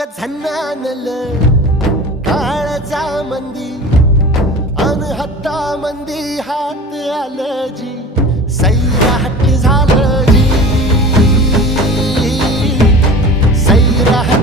ग झन्नानल काळजा मंदी अन हत्ता मंदी हात आलं जी सैराट झालं जी सैराट